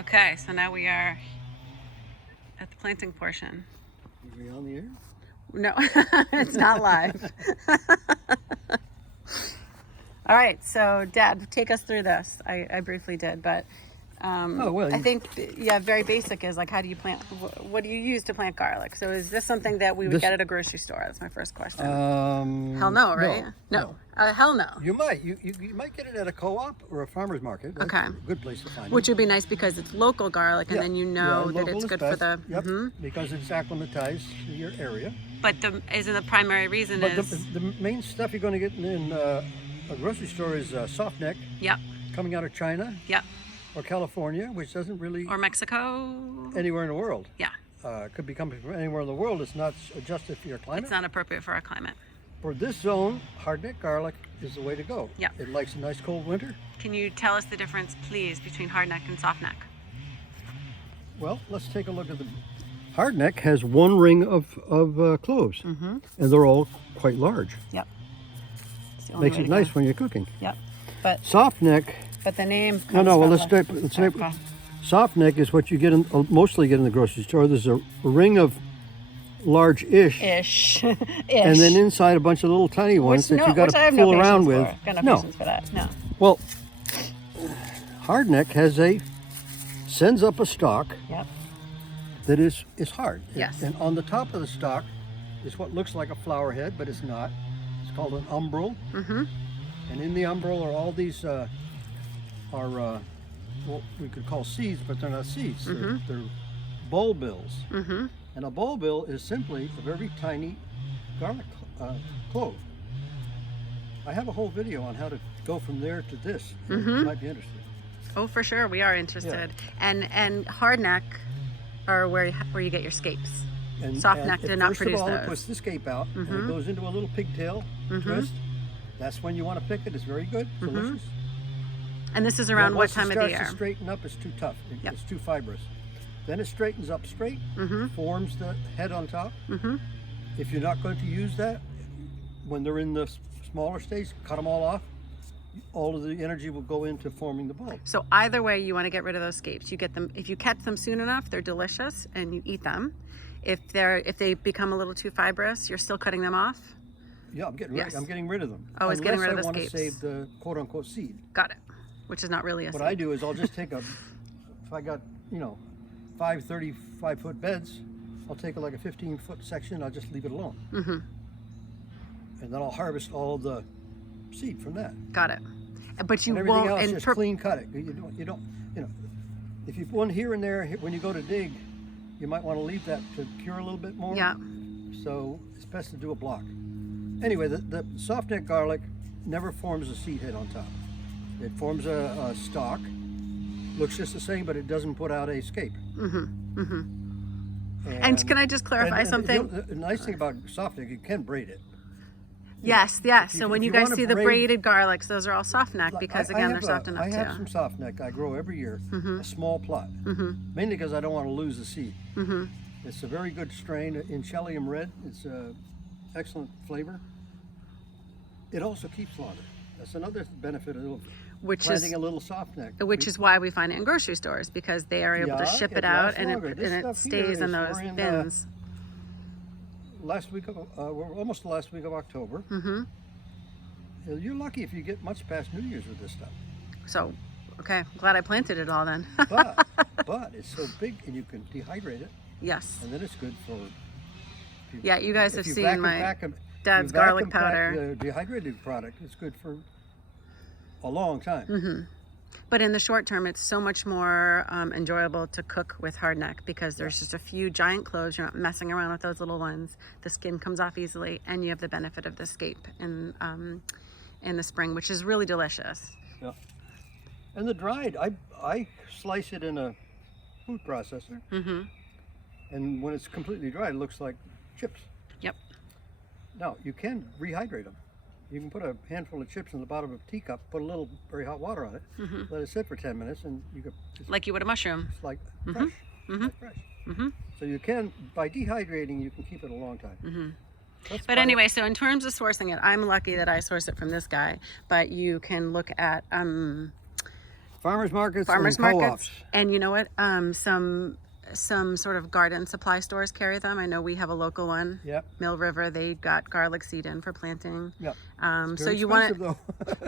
Okay, so now we are at the planting portion. Are we on the air? No, it's not live. All right, so Dad, take us through this. I briefly did, but I think, yeah, very basic is like, how do you plant, what do you use to plant garlic? So is this something that we would get at a grocery store? That's my first question. Hell no, right? No. Hell no. You might. You might get it at a co-op or a farmer's market. That's a good place to find it. Which would be nice because it's local garlic, and then you know that it's good for the... Yep, because it's acclimatized to your area. But isn't the primary reason the main stuff you're going to get in a grocery store is Softneck. Yep. Coming out of China. Yep. Or California, which doesn't really... Or Mexico. Anywhere in the world. Yeah. It could be coming from anywhere in the world. It's not adjusted for your climate. It's not appropriate for our climate. For this zone, hardneck garlic is the way to go. Yeah. It likes a nice cold winter. Can you tell us the difference, please, between hardneck and softneck? Well, let's take a look at the... Hardneck has one ring of cloves, and they're all quite large. Yep. Makes it nice when you're cooking. Yep. But Softneck... But the name comes Softneck is what you mostly get in the grocery store. There's a ring of large-ish. Ish. And then inside a bunch of little tiny ones that you got to fool around with. Got no patience for that. No. Well, hardneck sends up a stalk that is hard. Yes. And on the top of the stalk is what looks like a flower head, but it's not. It's called an umbel. And in the umbel are all these what we could call seeds, but they're not seeds. They're bulbils. And a bulbil is simply a very tiny garlic clove. I have a whole video on how to go from there to this. You might be interested. Oh, for sure, we are interested. Yeah. And hardneck are where you get your scapes. And Softneck did not produce those. First of all, it puts the scape out, and it goes into a little pigtail twist. That's when you want to pick it. It's very good, delicious. And this is around what time of the year? Once it starts to straighten up, it's too tough. It's too fibrous. Then it straightens up straight, forms the head on top. If you're not going to use that, when they're in the smaller stage, cut them all off. All of the energy will go into forming the bulb. So either way, you want to get rid of those scapes. You get them, if you catch them soon enough, they're delicious and you eat them. If they become a little too fibrous, you're still cutting them off? Yeah, I'm getting rid of them. Oh, it's getting rid of the scapes. Unless I want to save the quote-unquote seed. Got it. Which is not really a seed. What I do is I'll just take if I got, 5 35-foot beds, I'll take like a 15-foot section, I'll just leave it alone. And then I'll harvest all the seed from that. Got it. But you and won't... everything else, just clean cut it. You don't, if you put one here and there, when you go to dig, you might want to leave that to cure a little bit more. Yeah. So it's best to do a block. Anyway, the softneck garlic never forms a seed head on top. It forms a stalk. Looks just the same, but it doesn't put out a scape. And can I just clarify something? The nice thing about softneck, you can braid it. Yes. So when you guys see the braided garlics, those are all softneck because again, they're soft enough too. I have some softneck I grow every year, a small plot, mainly because I don't want to lose the seed. It's a very good strain in Chellium Red. It's an excellent flavor. It also keeps longer. That's another benefit of planting a little softneck. Which is why we find it in grocery stores, because they are able to ship it out and it stays in those bins. We're almost the last week of October. You're lucky if you get much past New Year's with this stuff. So, okay, glad I planted it all then. but it's so big and you can dehydrate it. Yes. And then it's good for... Yeah, you guys have seen my dad's garlic powder. The dehydrated product is good for a long time. But in the short term, it's so much more enjoyable to cook with hardneck because there's just a few giant cloves. You're not messing around with those little ones. The skin comes off easily, and you have the benefit of the scape in the spring, which is really delicious. Yeah. And the dried, I slice it in a food processor. And when it's completely dry, it looks like chips. Yep. Now, you can rehydrate them. You can put a handful of chips in the bottom of a teacup, put a little very hot water on it, let it sit for 10 minutes, and you could... Like you would a mushroom. It's like fresh. Like fresh. So you can, by dehydrating, you can keep it a long time. But anyway, so in terms of sourcing it, I'm lucky that I source it from this guy, but you can look at Farmers markets farmers and markets. co-ops. And you know what? Some sort of garden supply stores carry them. I know we have a local one. Yep. Mill River, they got garlic seed in for planting. Yep. So you want though.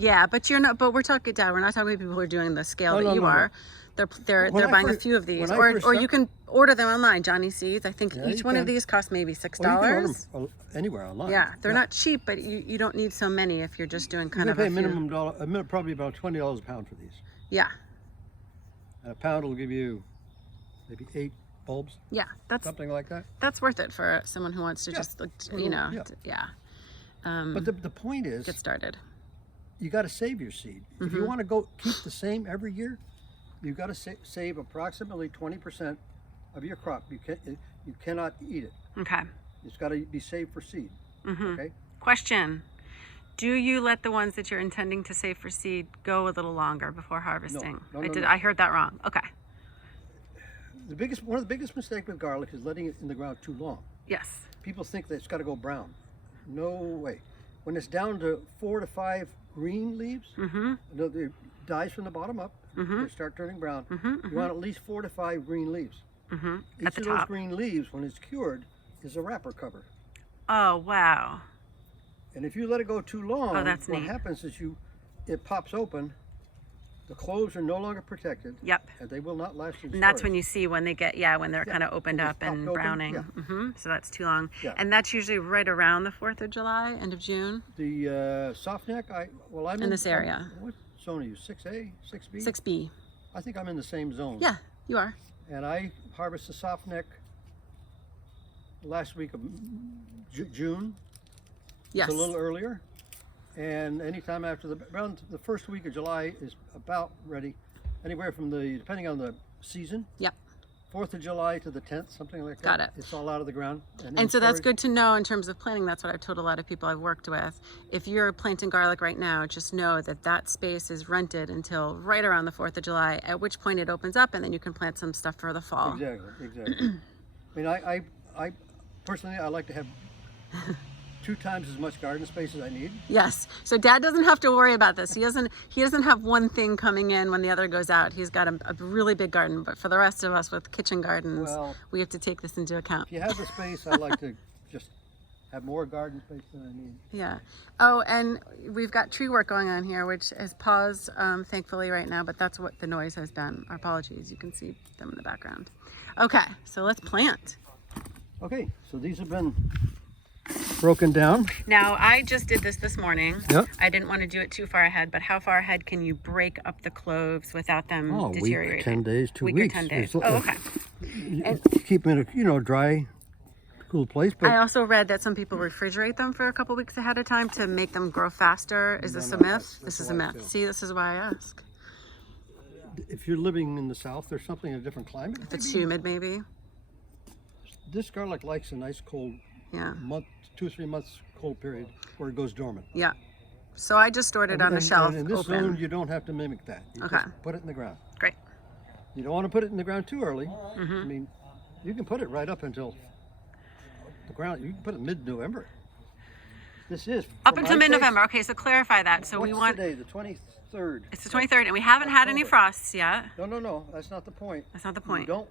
yeah, but you're not. But we're talking, Dad. We're not talking about people who are doing the scale Oh, that no, you no, are. no. They're When I buying a first- few of these, when I or first you can order them online. Johnny Seeds. I think Yeah, each you one of can. these costs maybe $6. Well, you can order them anywhere online. Yeah, they're not cheap, but you don't need so many if you're just doing kind You of pay a a few. minimum dollar, probably about $20 a pound for these. Yeah, And a pound will give you maybe 8 bulbs, yeah, something like that. that's worth it for someone who wants to Yeah. just you know Yeah. yeah. But the point is, Get started. you got to save your seed. If you want to go keep the same every year, you've got to save approximately 20% of your crop. You cannot eat it. Okay. It's got to be saved for seed. Okay. Question: do you let the ones that you're intending to save for seed go a little longer before harvesting? No, I did. no. I heard that wrong. Okay. One of the biggest mistakes with garlic is letting it in the ground too long. Yes. People think that it's got to go brown. No way. When it's down to 4 to 5 green leaves, it dies from the bottom up. They start turning brown. You want at least 4 to 5 green leaves. Each At the of those top. green leaves, when it's cured, is a wrapper cover. Oh wow. And if you let it go too long, Oh, that's what neat. happens is it pops open. The cloves are no longer protected. Yep. And they will not last in And that's storage. when you see when they get when they're kind of opened when up it's and popped open, browning. yeah. So that's too long. Yeah. And that's usually right around the 4th of July, end of June. The Softneck, I'm In this area. What zone are you? 6A, 6B? 6B. I think I'm in the same zone. Yeah, you are. And I harvest the Softneck last week of June. Yes. It's a little earlier. And anytime after around the first week of July is about ready. Anywhere from depending on the season, Yep. 4th of July to the 10th, something like that. Got it. It's all out of the ground. And so that's good to know in terms of planting. That's what I've told a lot of people I've worked with. If you're planting garlic right now, just know that space is rented until right around the 4th of July, at which point it opens up and then you can plant some stuff for the fall. Exactly. I mean, I personally, I like to have 2 times as much garden space as I need. Yes. So Dad doesn't have to worry about this. He doesn't have one thing coming in when the other goes out. He's got a really big garden, but for the rest of us with kitchen gardens, Well, we have to take this into account. If you have the space, I like to just have more garden space than I need. Yeah. Oh, and we've got tree work going on here, which has paused, thankfully, right now, but that's what the noise has been. Our apologies. You can see them in the background. Okay, so let's plant. Okay, so these have been broken down. Now, I just did this morning. Yep. I didn't want to do it too far ahead, but how far ahead can you break up the cloves without them Oh, a deteriorating? week, 10 days, 2 week weeks. or 10 days. It's, Oh, okay. And keep them in a dry, cool place. But I also read that some people refrigerate them for a couple weeks ahead of time to make them grow faster. Is this a no, myth? This is a that's myth. See, this is why I ask. if you're living in the south or something in a different climate, If it's humid, maybe. this garlic likes a nice cold Yeah. month, 2 or 3 months cold period where it goes dormant. Yeah. So I just stored it on a shelf And in this open. zone, you don't have to mimic that. You Okay. just put it in the ground. Great. You don't want to put it in the ground too early. I mean, you can put it right up until the ground. You can put it mid-November. This is Up for until my mid-November. taste- Okay, so clarify that. So What's we want today? The 23rd. it's the 23rd, and we haven't had any October. frosts yet. No. That's not the point. That's not the You point. don't.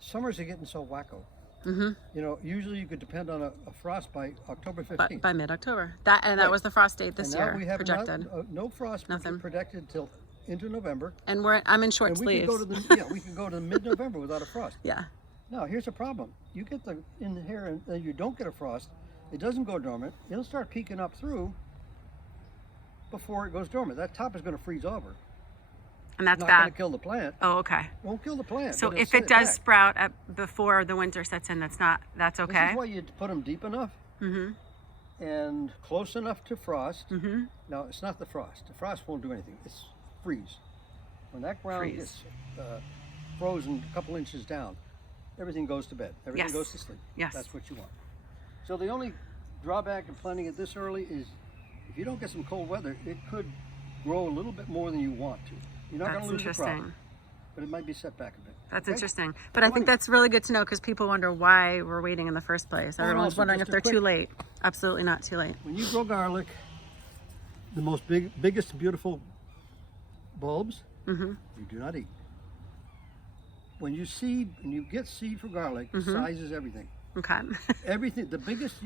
Summers are getting so wacko. You know, usually you could depend on a frost by October 15th. By mid-October. That Right. was the frost date this and now year we have projected. no frost Nothing. projected till into November. And I'm in short And we sleeves. can go to we can go to mid-November without a frost. Yeah. Now here's the problem: you get in here and you don't get a frost. It doesn't go dormant. It'll start peeking up through before it goes dormant. That top is going to freeze over. And that's Not going bad. to kill the plant. Oh, okay. Won't kill the plant. So but it'll if set it does back. sprout before the winter sets in, that's This okay. is why you put them deep enough and close enough to frost. Now it's not the frost. The frost won't do anything. It's freeze. When that ground Freeze. gets frozen a couple inches down, everything goes to bed. Everything Yes. goes to sleep. Yes. That's what you want. So the only drawback of planting it this early is if you don't get some cold weather, it could grow a little bit more than you want to. You're not going That's to lose the crop, interesting. but it might be set back a bit. That's okay? interesting. But I think that's really good to know because people wonder why we're waiting in the first place. and Everyone's also wondering if just a they're too quick- late. Absolutely not too late. When you grow garlic, the most biggest beautiful bulbs, you do not eat. When you get seed for garlic, size is everything. Okay. Everything, the biggest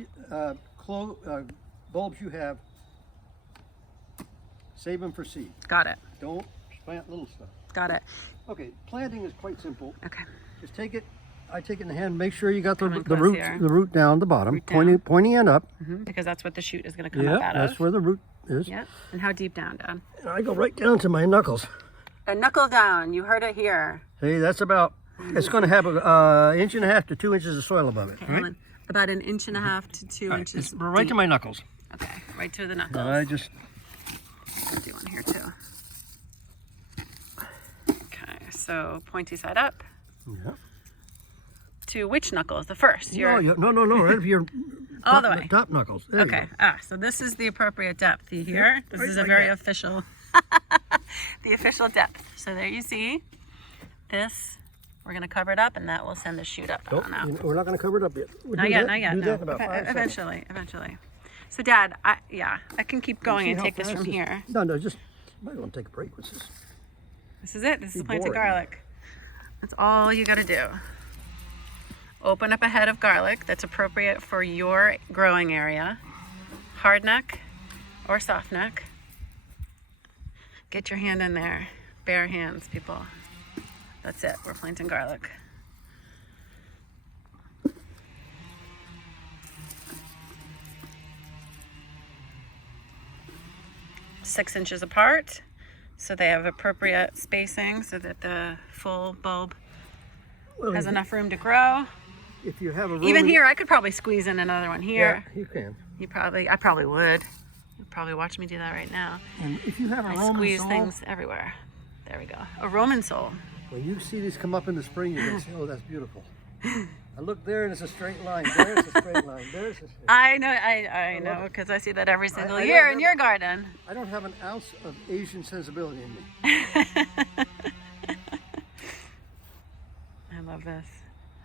bulbs you have, save them for seed. Got it. Don't plant little stuff. Got it. Okay, planting is quite simple. Okay. Just take it. I take it in the hand. Make sure you got the Come root down the bottom, down. pointy end up. Because that's what the shoot is going to come up out of. That's where the root is. Yeah. And how deep down, Dad? And I go right down to my knuckles. A knuckle down. You heard it here. See, that's about. It's going to have an inch and a half to 2 inches of soil above it. Okay, right? About an inch and a half to 2 inches. Right deep. to my knuckles. Okay, right to the knuckles. I just I'll do one here too. Okay, so pointy side up. Yeah. To which knuckles? The first. No, right of your all the way. Top knuckles. There you Okay. go. So this is the appropriate depth. You hear? This right is a like very that. official, the official depth. So there you see. This, we're going to cover it up, and that will send the shoot up. Nope, we're not going to cover it up yet. Not yet. Do No. that in about 5 seconds. Eventually. So Dad, I can keep going and how take this fast from here. No, just might want to take a break with this. This is it. This is Be planted boring. garlic. That's all you got to do. Open up a head of garlic that's appropriate for your growing area. Hardneck or softneck. Get your hand in there. Bare hands, people. That's it. We're planting garlic. Six inches apart, so they have appropriate spacing so that the full bulb has enough room to grow. If you have a Even here, I could probably squeeze in another one here. Yeah, you can. I probably would. You'd probably watch me do that right now. And if you have a I Roman squeeze sole, things everywhere. There we go. A Roman sole. when you see these come up in the spring, you're going to say, oh, that's beautiful. I look there and it's a straight line. There's a straight line. There's a straight line. I know, because I see that every single I year don't in your garden. I don't have an ounce of Asian sensibility in me. I love this.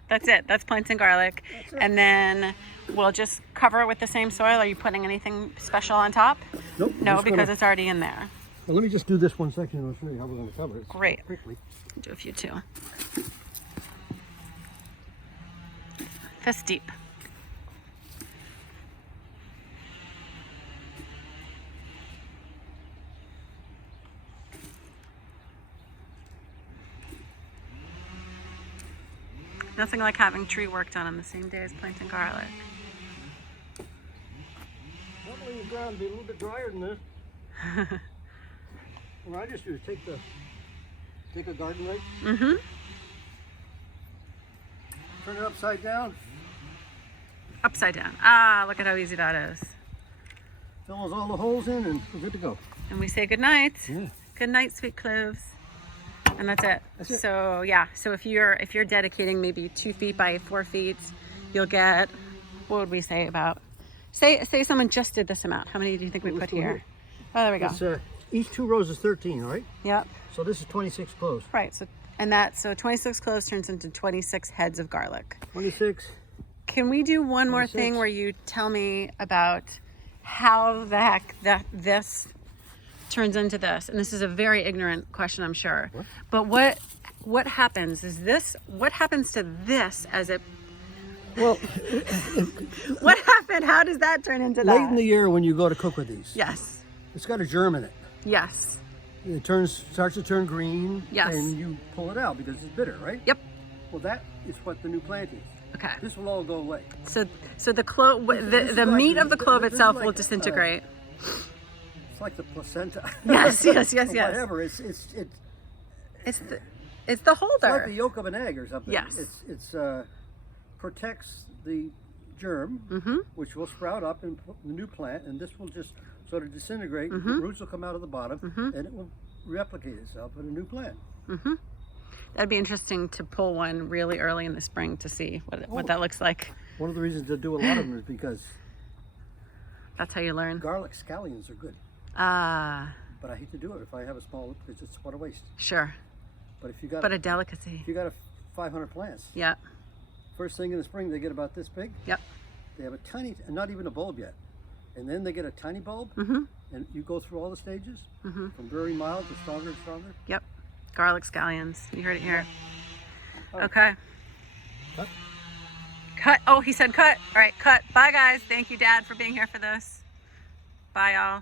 That's it. That's planting garlic. That's it. And then we'll just cover it with the same soil. Are you putting anything special on top? Nope. No, because it's already in there. Well, let me just do this one section and I'll show you how we're going to cover it. Great. Quickly. Do a few too. Fist deep. Nothing like having tree work done on the same day as planting garlic. Normally the ground would be a little bit drier than this. What I just do is take a garden rake, Mm-hmm. turn it upside down, Upside down. Ah, look at how easy that is. fills all the holes in, and we're good to go. And we say good night. Yeah. Good night, sweet cloves. And that's it. That's it. So yeah, so if you're dedicating maybe 2 feet by 4 feet, you'll get, what would we say about, say someone just did this amount. How many do you think we put here? Oh, there we go. It's, each 2 rows is 13, all right? Yep. So this is 26 cloves. Right. So 26 cloves turns into 26 heads of garlic. 26. Can we do one more 26. thing where you tell me about how the heck this turns into this? And this is a very ignorant question, I'm sure. What? But what happens? What happens to this as it? Well, What happened? How does that turn into that? late in the year when you go to cook with these, Yes. it's got a germ in it. Yes. It starts to turn green, Yes. and you pull it out because it's bitter, right? Yep. Well, that is what the new plant is. Okay. This will all go away. So the clove, This is the like- meat of the clove this is itself like, will disintegrate. It's like the placenta. Yes. Or Yes. Whatever. It's It's the holder. like the yolk of an egg or something. Yes. It's protects the germ, Mm-hmm. which will sprout up in the new plant, and this will just sort of disintegrate. Mm-hmm. The roots will come out of the bottom, and it will replicate itself in a new plant. Mm-hmm. That'd be interesting to pull one really early in the spring to see what that looks like. One of the reasons to do a lot of them is because That's how you learn. garlic scallions are good, Ah, but I hate to do it if I have a small, because it's what a waste. sure. But if you got But a delicacy. if you got 500 plants, Yeah. first thing in the spring they get about this big. Yep. They have a tiny, not even a bulb yet, and then they get a tiny bulb. Mm-hmm. And you go through all the stages, from very mild to stronger and stronger. Yep. Garlic scallions. You heard it here. Right. Okay. Cut. Cut. Oh, he said cut. All right, cut. Bye, guys. Thank you, Dad, for being here for this. Bye, y'all.